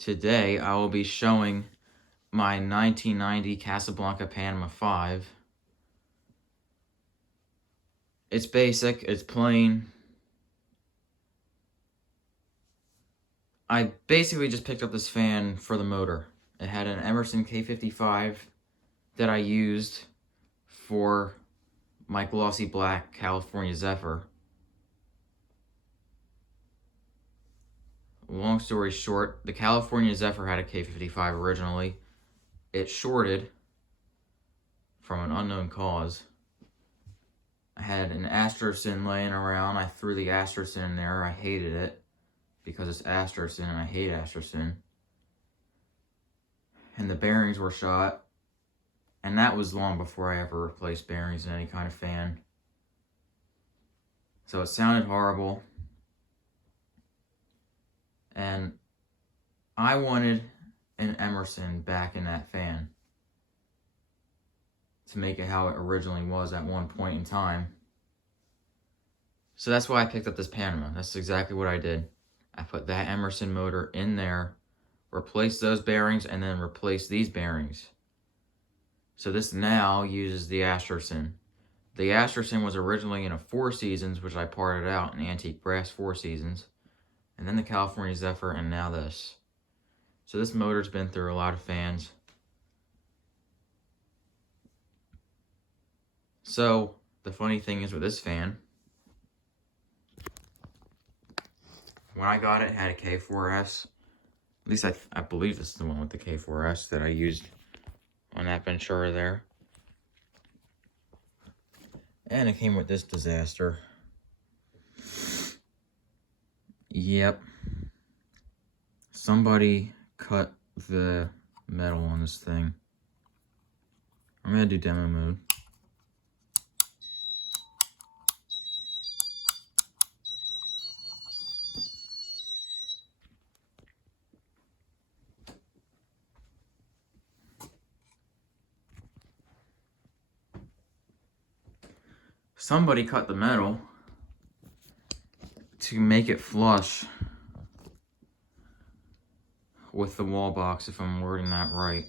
Today I will be showing my 1990 Casablanca Panama 5. It's basic, it's plain. I basically just picked up this fan for the motor. It had an Emerson K55 that I used for my glossy black California Zephyr. Long story short, the California Zephyr had a K55 originally. It shorted from an unknown cause. I had an Astrocin laying around. I threw the Astrocin in there. I hated it because it's Astrocin and I hate Astrocin. And the bearings were shot. And that was long before I ever replaced bearings in any kind of fan. So it sounded horrible. And I wanted an Emerson back in that fan to make it how it originally was at one point in time. So that's why I picked up this Panama. That's exactly what I did. I put that Emerson motor in there, replaced those bearings, and then replaced these bearings. So this now uses the Astrocin. The Astrocin was originally in a 4 Seasons, which I parted out, an antique brass 4 Seasons. And then the California Zephyr, and now this. So this motor's been through a lot of fans. So the funny thing is with this fan, when I got it, it had a K4S. At least I believe this is the one with the K4S that I used on that Ventura there. And it came with this disaster. Yep. Somebody cut the metal on this thing. I'm going to do demo mode. Somebody cut the metal to make it flush with the wall box, if I'm wording that right.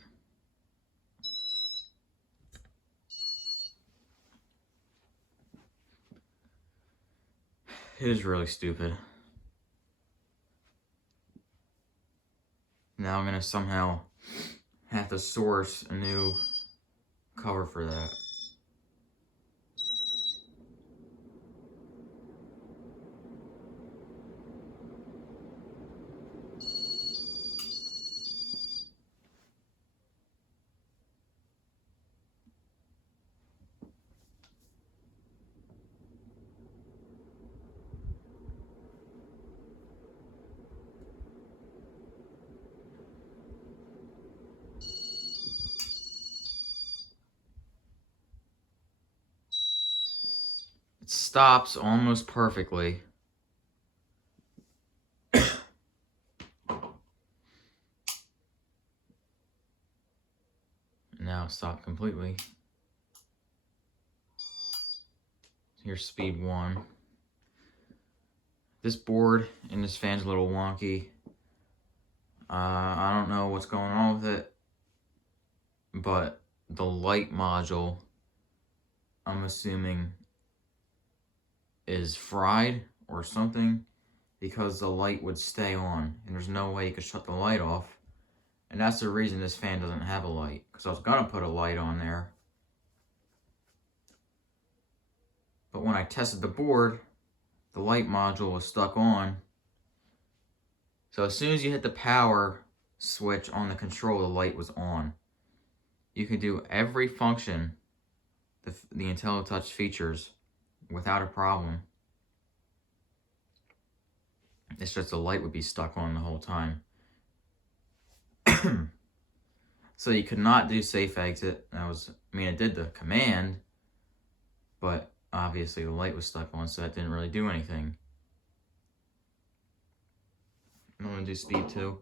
It is really stupid. Now I'm gonna somehow have to source a new cover for that. It stops almost perfectly. Now stop completely. Here's speed 1. This board in this fan's a little wonky. I don't know what's going on with it, but the light module, I'm assuming, is fried or something, because the light would stay on and there's no way you could shut the light off. And that's the reason this fan doesn't have a light, because I was gonna put a light on there, but when I tested the board, the light module was stuck on. So as soon as you hit the power switch on the control, the light was on. You could do every function, the IntelliTouch features, without a problem. It's just the light would be stuck on the whole time. So you could not do safe exit. It did the command, but obviously the light was stuck on, so that didn't really do anything. I'm gonna do speed 2.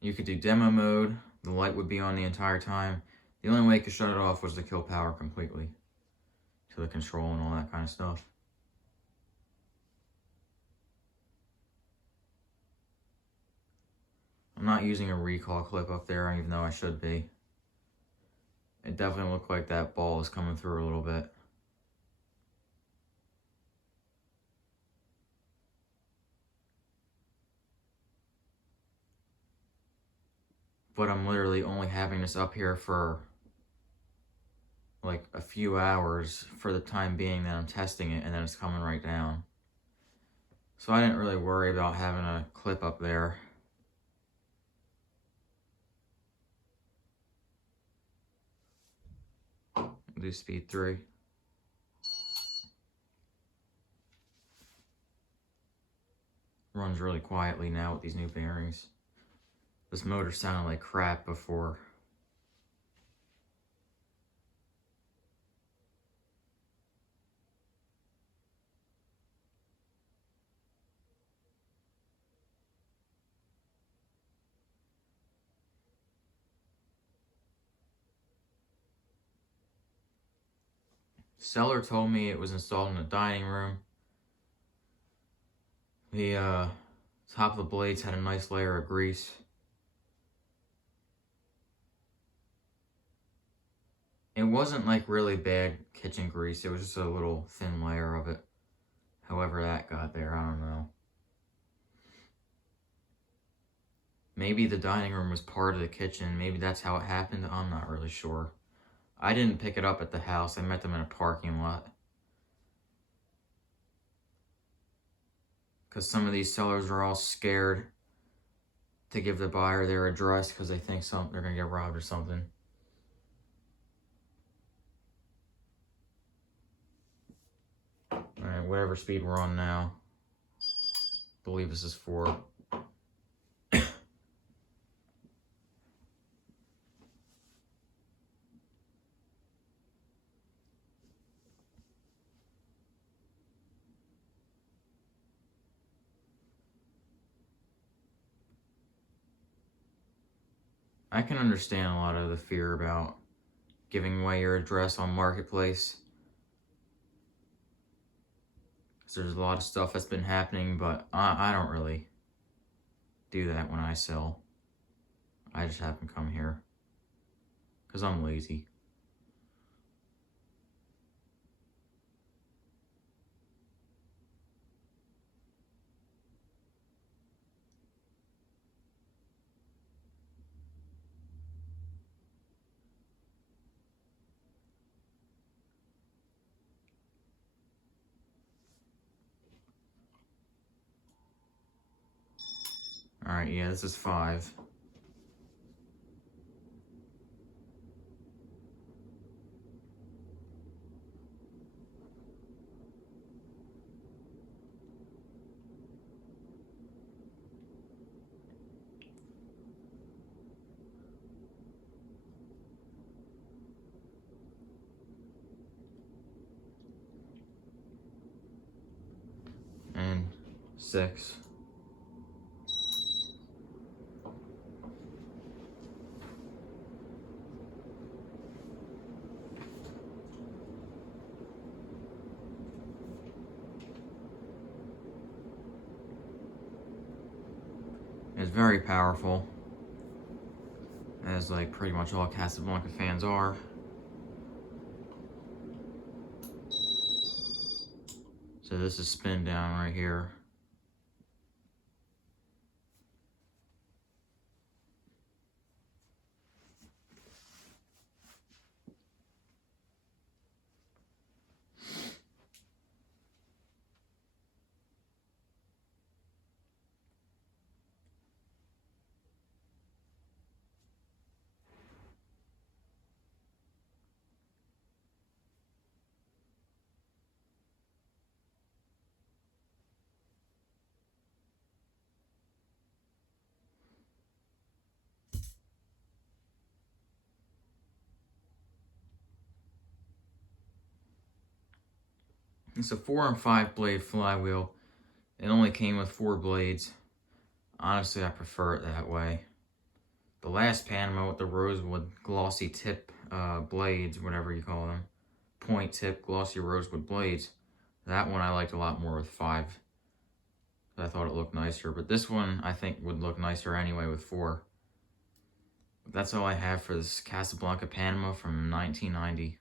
You could do demo mode. The light would be on the entire time. The only way you could shut it off was to kill power completely. to the control and all that kind of stuff. I'm not using a recall clip up there, even though I should be. It definitely looked like that ball is coming through a little bit. But I'm literally only having this up here for like a few hours for the time being that I'm testing it, and then it's coming right down. So I didn't really worry about having a clip up there. Do speed 3. Runs really quietly now with these new bearings. This motor sounded like crap before. Seller told me it was installed in the dining room. The top of the blades had a nice layer of grease. It wasn't like really bad kitchen grease, it was just a little thin layer of it. However that got there, I don't know. Maybe the dining room was part of the kitchen, maybe that's how it happened, I'm not really sure. I didn't pick it up at the house, I met them in a parking lot. Because some of these sellers are all scared to give the buyer their address because they think they're going to get robbed or something. Alright, whatever speed we're on now. I believe this is 4. I can understand a lot of the fear about giving away your address on Marketplace. Because there's a lot of stuff that's been happening, but I don't really do that when I sell. I just happen to come here. Because I'm lazy. Alright, yeah, this is 5. And 6. It's very powerful, as like pretty much all Casablanca fans are. So this is spin down right here. It's a 4 and 5 blade flywheel. It only came with 4 blades. Honestly, I prefer it that way. The last Panama with the rosewood glossy tip blades, whatever you call them, point tip glossy rosewood blades. That one I liked a lot more with 5. I thought it looked nicer, but this one I think would look nicer anyway with 4. But that's all I have for this Casablanca Panama from 1990.